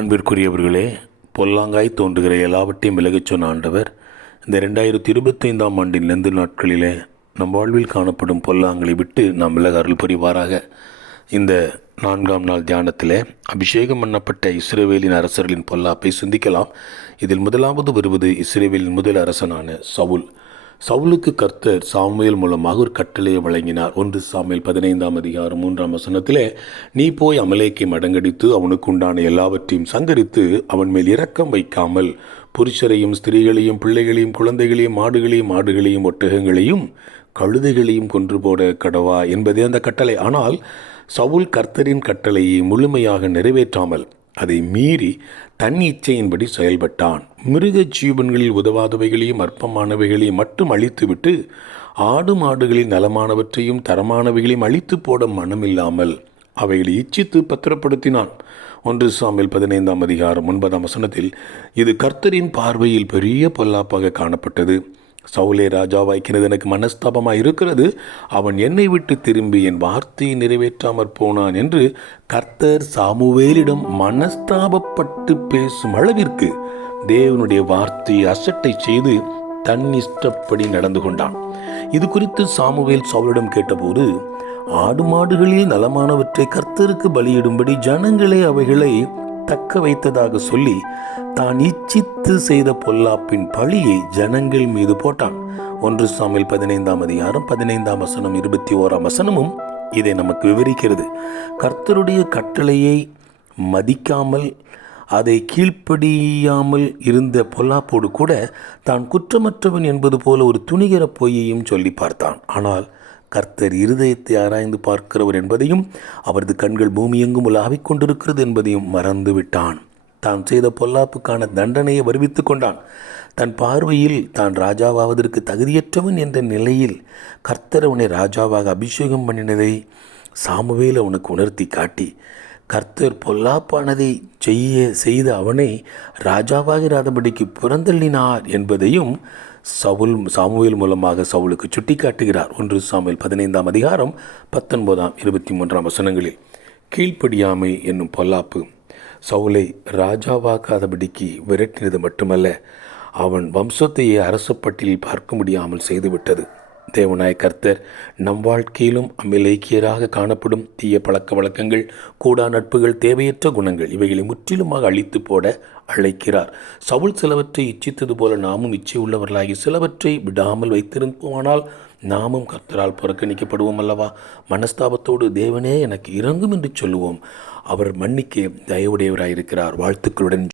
அன்பிற்குரியவர்களே, பொல்லாங்காய் தோன்றுகிற எல்லாவற்றையும் விலகச் சொன்ன ஆண்டவர் இந்த 2025ஆம் ஆண்டின் லெந்து நாட்களிலே நம் வாழ்வில் காணப்படும் பொல்லாங்களை விட்டு நாம் விலக அருள் புரிவாராக. இந்த 4ஆம் நாள் தியானத்திலே அபிஷேகம் பண்ணப்பட்ட இஸ்ரவேலின் அரசர்களின் பொல்லாப்பை சிந்திக்கலாம். இதில் முதலாவது வருவது இஸ்ரவேலின் முதல் அரசனான சவுல். சவுலுக்கு கர்த்தர் சாமுவேல் மூலமாக ஒரு கட்டளையை வழங்கினார். 1 சாமுவேல் 15ஆம் அதிகாரம் 3ஆம் வசனத்திலே, நீ போய் அமலேக்கை மடங்கடித்து அவனுக்கு உண்டான எல்லாவற்றையும் சங்கரித்து அவன் மேல் இரக்கம் வைக்காமல் புருஷரையும் ஸ்திரீகளையும் பிள்ளைகளையும் குழந்தைகளையும் ஆடுகளையும் ஒட்டகங்களையும் கழுதைகளையும் கொன்று போட கடவா என்பதே அந்த கட்டளை. ஆனால் சவுல் கர்த்தரின் கட்டளையை முழுமையாக நிறைவேற்றாமல் அதை மீறி தன் இச்சையின்படி செயல்பட்டான். மிருக ஜீவன்களில் உதவாதவைகளையும் அற்பமானவைகளையும் மட்டும் அழித்துவிட்டு ஆடு மாடுகளின் நலமானவற்றையும் தரமானவைகளையும் அழித்து போட மனமில்லாமல் அவைகளை இச்சித்து பத்திரப்படுத்தினான். 1 சாமுவேல் 15ஆம் அதிகாரம் 9ஆம் வசனத்தில் இது கர்த்தரின் பார்வையில் பெரிய பொல்லாப்பாக காணப்பட்டது. சவுலே ராஜாவாய்க்கிறது எனக்கு மனஸ்தாபமாக இருக்கிறது. அவன் என்னை விட்டு திரும்பி என் வார்த்தையை நிறைவேற்றாமற் போனான் என்று கர்த்தர் சாமுவேலிடம் மனஸ்தாபப்பட்டு பேசும் அளவிற்கு தேவனுடைய வார்த்தையை அசட்டை செய்து தன் இஷ்டப்படி நடந்து கொண்டான். இது குறித்து சாமுவேல் சவுலிடம் கேட்டபோது, ஆடு மாடுகளில் நலமானவற்றை கர்த்தருக்கு பலியிடும்படி ஜனங்களே அவைகளை தக்க வைத்ததாக சொல்லி தான் இச்சித்து செய்த பொல்லாப்பின் பழியை ஜனங்கள் மீது போட்டான். 1 சாமுவேல் 15ஆம் அதிகாரம் 15ஆம் வசனம் 21ஆம் வசனமும் இதை நமக்கு விவரிக்கிறது. கர்த்தருடைய கட்டளையை மதிக்காமல் அதை கீழ்ப்படியாமல் இருந்த பொல்லாப்போடு கூட தான் குற்றமற்றவன் என்பது போல ஒரு துணிகர பொய்யையும் சொல்லி பார்த்தான். ஆனால் கர்த்தர் இருதயத்தை ஆராய்ந்து பார்க்கிறவர் என்பதையும் அவரது கண்கள் பூமியெங்கும் உலாவிக் கொண்டிருக்கிறது என்பதையும் மறந்து விட்டான். தான் செய்த பொல்லாப்புக்கான தண்டனையை வருவித்து கொண்டான். தன் பார்வையில் தான் ராஜாவாவதற்கு தகுதியற்றவன் என்ற நிலையில் கர்த்தர் அவனை ராஜாவாக அபிஷேகம் பண்ணினதை சாமுவேல் அவனுக்கு உணர்த்தி காட்டி, கர்த்தர் பொல்லாப்பானதை செய்த அவனை ராஜாவாகிறாதபடிக்கு புறந்தள்ளினார் என்பதையும் சாமுவேல் மூலமாக சவுலுக்கு சுட்டி காட்டுகிறார். 1 சாமுவேல் 15ஆம் அதிகாரம் 19ஆம் 23ஆம் வசனங்களில் கீழ்ப்படியாமை என்னும் பொல்லாப்பு சவுலை ராஜாவாக்காதபடிக்கு விரட்டினது மட்டுமல்ல, அவன் வம்சத்தையே அரசப்பட்டியில் பார்க்க முடியாமல் செய்துவிட்டது. தேவனாய் கர்த்தர் நம் வாழ்க்கையிலும் அமிலேக்கியராக காணப்படும் தீய பழக்க வழக்கங்கள், கூடா நட்புகள், தேவையற்ற குணங்கள் இவைகளை முற்றிலுமாக அழித்து போட அழைக்கிறார். சவுல் சிலவற்றை இச்சித்தது போல நாமும் இச்சை உள்ளவர்களாகி சிலவற்றை விடாமல் வைத்திருப்போமானால் நாமும் கர்த்தரால் புறக்கணிக்கப்படுவோம் அல்லவா? மனஸ்தாபத்தோடு தேவனே எனக்கு இரங்கும் என்று சொல்லுவோம். அவர் மன்னிக்க தயவுடையவராயிருக்கிறார். வாழ்த்துக்களுடன்